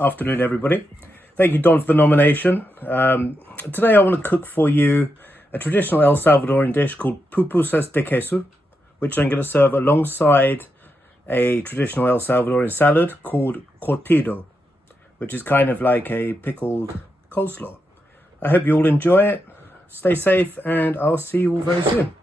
Afternoon, everybody. Thank you, Don, for the nomination. Today I want to cook for you a traditional El Salvadorian dish called Pupusas de queso, which I'm going to serve alongside a traditional El Salvadorian salad called Curtido, which is kind of like a pickled coleslaw. I hope you all enjoy it. Stay safe, and I'll see you all very soon.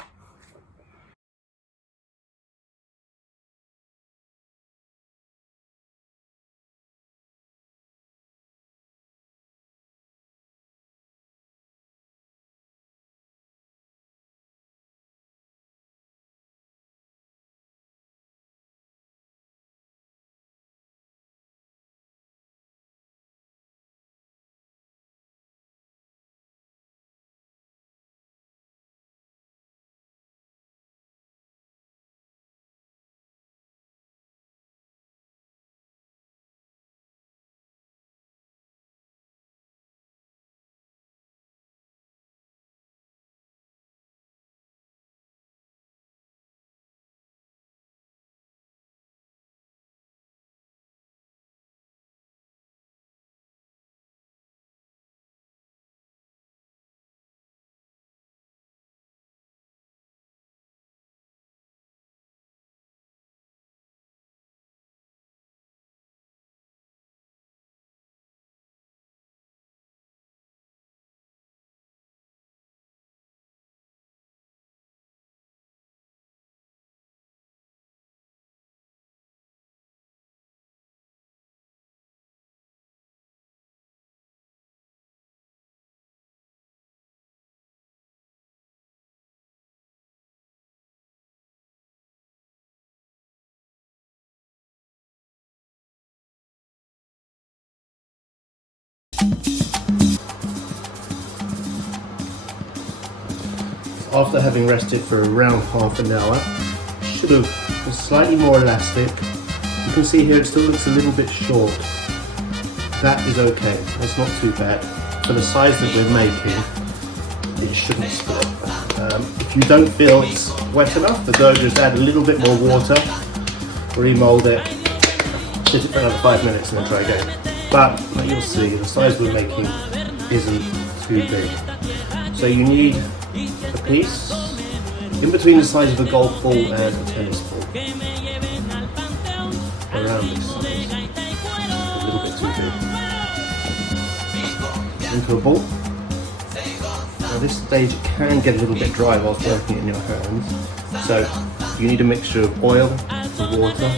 After having rested for around half an hour, should have been slightly more elastic. You can see here it still looks a little bit short. That is okay, that's not too bad. For the size that we're making, it shouldn't split. If you don't feel it's wet enough, the dough, just add a little bit more water, remold it, sit it for another 5 minutes and then try again. But you'll see, the size we're making isn't too big. So you need a piece in between the size of a golf ball and a tennis ball. Around this size. A little bit too big. Into a ball. Now this stage can get a little bit dry whilst working it in your hands. So you need a mixture of oil and water.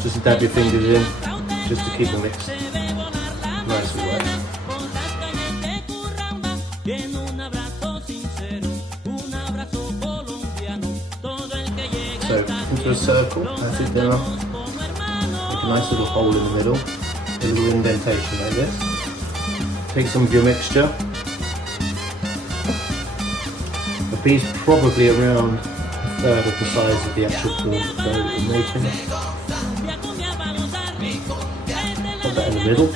Just dab your fingers in, just to keep the mix nice and wet. So into a circle, pat it down, make a nice little hole in the middle, a little indentation like this. Take some of your mixture, a piece probably around a third of the size of the actual ball of dough that you're making. Put that in the middle.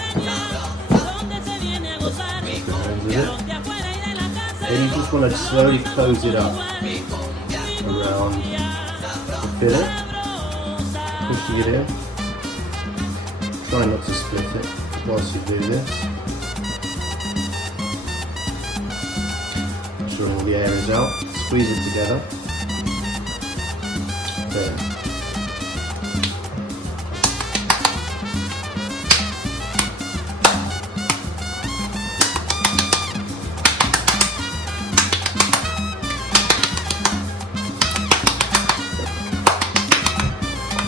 Then you just want to slowly close it up around the fillet, pushing it in. Try not to split it whilst you do this. Make sure all the air is out, squeeze it together. There.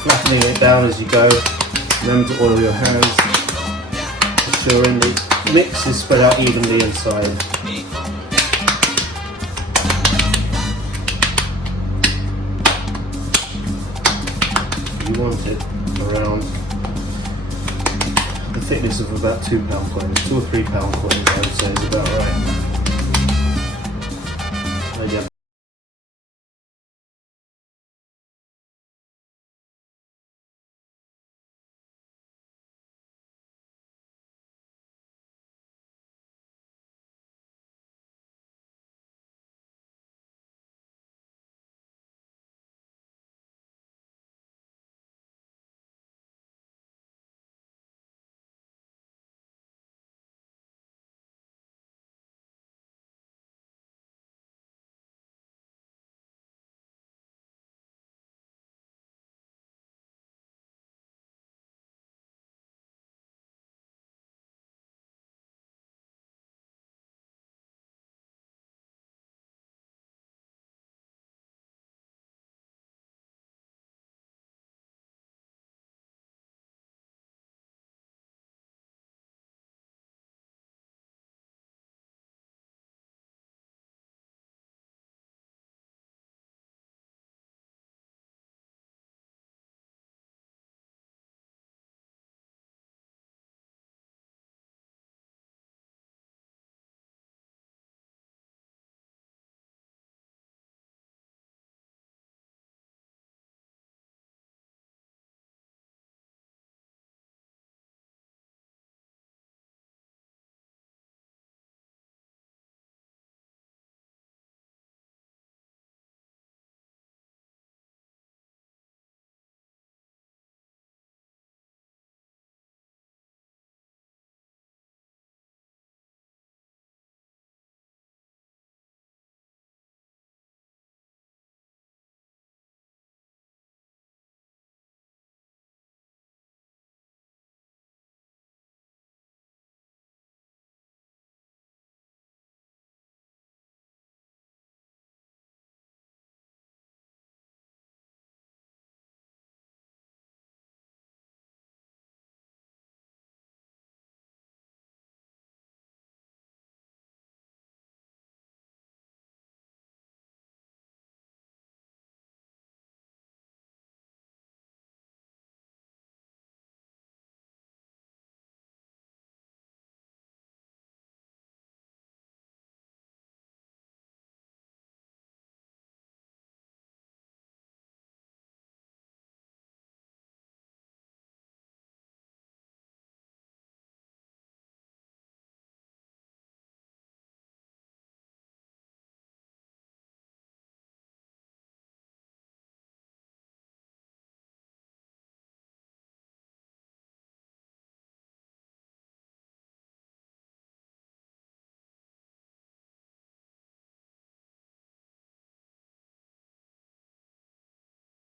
Flattening it down as you go. Remember to oil your hands, ensuring the mix is spread out evenly inside. You want it around the thickness of about £2 coins, 2 or 3 pound coins I would say is about right.